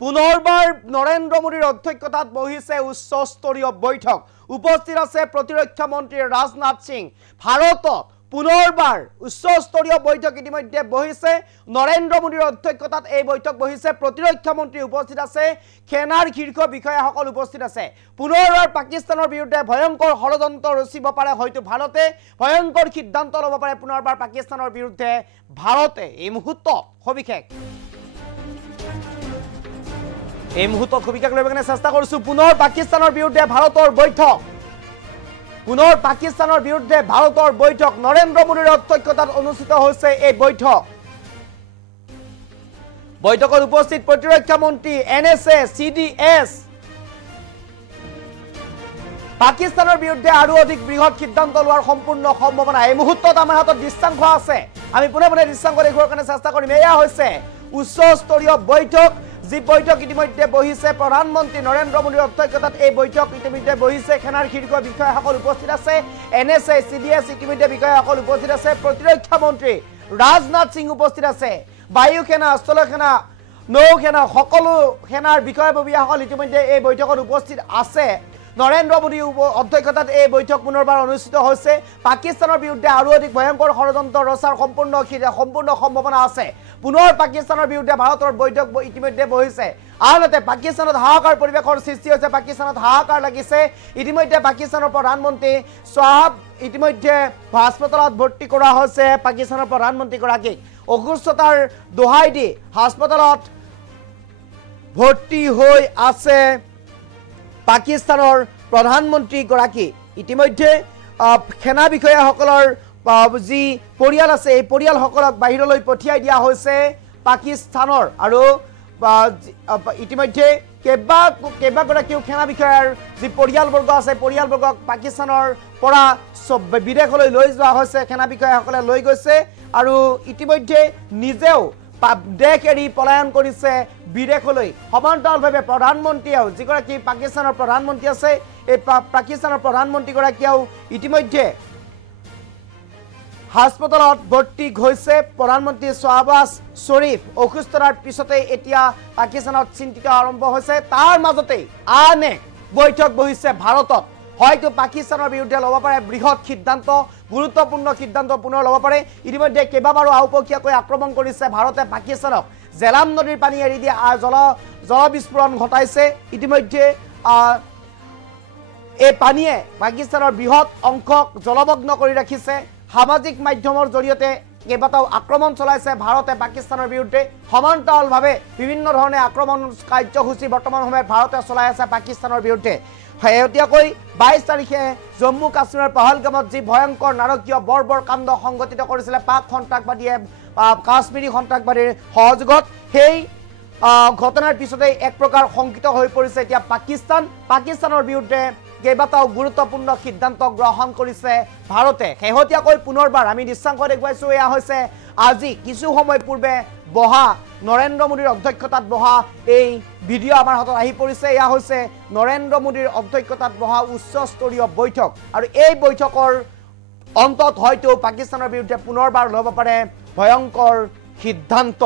পুনৰবাৰ নৰেন্দ্ৰ মোদীৰ অধ্যক্ষতাত বহিছে উচ্চস্তৰীয় বৈঠক উপস্থিত আছে প্ৰতিৰক্ষা মন্ত্ৰী ৰাজনাথ সিং ভাৰতত পুনৰবাৰ উচ্চস্তৰীয় বৈঠক ইতিমধ্যে বহিছে নৰেন্দ্ৰ মোদীৰ অধ্যক্ষতাত এই বৈঠক বহিছে প্ৰতিৰক্ষা মন্ত্ৰী উপস্থিত আছে সেনাৰ শীৰ্ষ বিষয়াসকল উপস্থিত আছে পুনৰবাৰ পাকিস্তানৰ বিৰুদ্ধে ভয়ংকৰ ষড়যন্ত্ৰ ৰচিব পাৰে হয়তো ভাৰতে ভয়ংকৰ সিদ্ধান্ত ল'ব পাৰে পুনৰবাৰ পাকিস্তানৰ বিৰুদ্ধে ভাৰতে এই মুহূৰ্তত সবিশেষ এই মুহূৰ্তত সবিশেষ লৈ কেনে চেষ্টা কৰিছো পুনৰ পাকিস্তানৰ বিৰুদ্ধে ভাৰতৰ বৈঠক পুনৰ পাকিস্তানৰ বিৰুদ্ধে ভাৰতৰ বৈঠক নৰেন্দ্ৰ মোদীৰ অধ্যক্ষতাত অনুষ্ঠিত হৈছে এই বৈঠকত উপস্থিত প্ৰতিৰক্ষা মন্ত্ৰী NSA CDS পাকিস্তানৰ বিৰুদ্ধে আৰু অধিক বৃহৎ সিদ্ধান্ত লোৱাৰ সম্পূৰ্ণ সম্ভাৱনা এই মুহূৰ্তত আমাৰ হাতত দৃশ্যাংশ আছে আমি পুনে দৃশ্যাংশ দেখুৱাৰ কাৰণে চেষ্টা কৰিম এয়া হৈছে উচ্চস্তৰীয় বৈঠক যি বৈঠক ইতিমধ্যে বহিছে প্ৰধানমন্ত্ৰী নৰেন্দ্ৰ মোদীৰ অধ্যক্ষতাত এই বৈঠক ইতিমধ্যে বহিছে সেনাৰ শীৰ্ষ বিষয়াসকল উপস্থিত আছে NSA CDS ইতিমধ্যে বিষয়াসকল উপস্থিত আছে প্ৰতিৰক্ষা মন্ত্ৰী ৰাজনাথ সিং উপস্থিত আছে বায়ু সেনা স্থল সেনা নৌ সেনা সকলো সেনাৰ বিষয়ববীয়াসকল ইতিমধ্যে এই বৈঠকত উপস্থিত আছে নৰেন্দ্ৰ মোদীৰ অধ্যক্ষতাত এই বৈঠক পুনৰবাৰ অনুষ্ঠিত হৈছে পাকিস্তানৰ বিৰুদ্ধে আৰু অধিক ভয়ংকৰ ষড়যন্ত্ৰ ৰচাৰ সম্পূৰ্ণ সম্ভাৱনা আছে পুনৰ পাকিস্তানৰ বিৰুদ্ধে ভাৰতৰ বৈঠক ইতিমধ্যে বহিছে আনহাতে পাকিস্তানত হাহাকাৰ পৰিৱেশৰ সৃষ্টি হৈছে পাকিস্তানত হাহাকাৰ লাগিছে ইতিমধ্যে পাকিস্তানৰ প্ৰধানমন্ত্ৰী সাহাব ইতিমধ্যে হাস্পতালত ভৰ্তি কৰা হৈছে পাকিস্তানৰ প্ৰধানমন্ত্ৰীগৰাকীক অসুস্থতাৰ দোহাই দি হাস্পতালত ভৰ্তি হৈ আছে পাকিস্তানৰ প্ৰধানমন্ত্ৰীগৰাকী ইতিমধ্যে সেনা বিষয়াসকলৰ যি পৰিয়াল আছে এই পৰিয়ালসকলক বাহিৰলৈ পঠিয়াই দিয়া হৈছে পাকিস্তানৰ আৰু ইতিমধ্যে কেইবাগৰাকীও সেনা বিষয়াৰ যি পৰিয়ালবৰ্গ আছে পৰিয়ালবৰ্গক পাকিস্তানৰ পৰা বিদেশলৈ লৈ যোৱা হৈছে সেনা বিষয়াসকলে লৈ গৈছে আৰু ইতিমধ্যে নিজেও দেশ এৰি পলায়ন কৰিছে বিদেশলৈ সমান্তৰালভাৱে প্ৰধানমন্ত্ৰীয়েও যিগৰাকী পাকিস্তানৰ প্ৰধানমন্ত্ৰী আছে এই পাকিস্তানৰ প্ৰধানমন্ত্ৰীগৰাকীয়েও ইতিমধ্যে হাস্পতালত ভৰ্তি হৈছে প্ৰধানমন্ত্ৰী শ্বাহবাজ শ্বৰীফ অসুস্থতাৰ পিছতে এতিয়া পাকিস্তানত চিন্তিত আৰম্ভ হৈছে তাৰ মাজতে আন এক বৈঠক বহিছে ভাৰতত হয়তো পাকিস্তানৰ বিৰুদ্ধে ল'ব পাৰে বৃহৎ সিদ্ধান্ত গুৰুত্বপূৰ্ণ সিদ্ধান্ত পুনৰ ল'ব পাৰে ইতিমধ্যে কেইবাবাৰো আওপকীয়াকৈ আক্ৰমণ কৰিছে ভাৰতে পাকিস্তানক জেলাম নদীৰ পানী এৰি দি জল বিস্ফোৰণ ঘটাইছে ইতিমধ্যে এই পানীয়ে পাকিস্তানৰ বৃহৎ অংশক জলমগ্ন কৰি ৰাখিছে সামাজিক মাধ্যমৰ জৰিয়তে কেইবাটাও আক্ৰমণ চলাইছে ভাৰতে পাকিস্তানৰ বিৰুদ্ধে সমান্তৰালভাৱে বিভিন্ন ধৰণে আক্ৰমণ কাৰ্যসূচী বৰ্তমান সময়ত ভাৰতে চলাই আছে পাকিস্তানৰ বিৰুদ্ধে শেহতীয়াকৈ 22 তাৰিখে জম্মু কাশ্মীৰৰ পহলগামত যি ভয়ংকৰ নাৰকীয় বৰ্বৰ কাণ্ড সংঘটিত কৰিছিলে পাক সন্ত্ৰাসবাদীয়ে কাশ্মীৰী সন্ত্ৰাসবাদীৰ সহযোগত সেই ঘটনাৰ পিছতে এক প্ৰকাৰ শংকিত হৈ পৰিছে এতিয়া পাকিস্তানৰ বিৰুদ্ধে কেইবাটাও গুৰুত্বপূৰ্ণ সিদ্ধান্ত গ্ৰহণ কৰিছে ভাৰতে শেহতীয়াকৈ পুনৰবাৰ আমি দৃশ্যাংশ দেখুৱাইছো এয়া হৈছে আজি কিছু সময় পূৰ্বে বহা নৰেন্দ্ৰ মোদীৰ অধ্যক্ষতাত বহা এই ভিডিঅ' আমাৰ হাতত আহি পৰিছে এয়া হৈছে নৰেন্দ্ৰ মোদীৰ অধ্যক্ষতাত বহা উচ্চস্তৰীয় বৈঠক আৰু এই বৈঠকৰ অন্তত হয়তো পাকিস্তানৰ বিৰুদ্ধে পুনৰবাৰ ল'ব পাৰে ভয়ংকৰ সিদ্ধান্ত